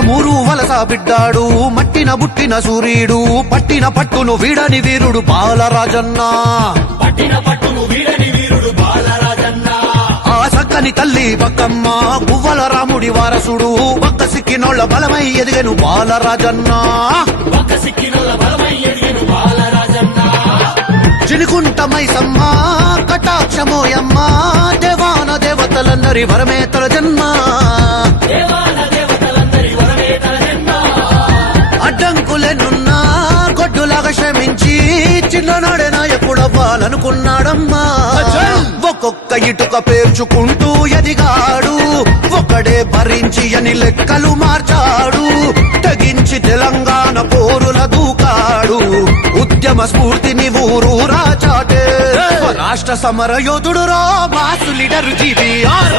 పాలమూరు వలస బిడ్డాడు మట్టిన బుట్టిన సూర్యుడు పట్టిన పట్టును వీడని వీరుడు బాలరాజన్న ఆ చక్కని తల్లి బక్కమ్మ గువ్వల రాముడి వారసుడు ఒక్క సిక్కినోళ్ల బలమై ఎదిగెను బాలరాజన్న చినుకుంట మైసమ్మ కటాక్షమోయమ్మ దేవాన దేవతలందరి వరమేతల జన్మ అడ్డంకులెనున్నా గొడ్డులాగా శ్రమించి చిన్ననాడే నాయకుడవ్వాలనుకున్నాడమ్మా ఒక్కొక్క ఇటుక పేర్చుకుంటూ ఎదిగాడు ఒక్కడే భరించి అని లెక్కలు మార్చాడు తెగించి తెలంగాణ పోరుల దూకాడు ఉద్యమ స్ఫూర్తిని ఊరూరా చాటే రాష్ట్ర సమర యోధుడు రా మాసు లీడరు జీబీఆర్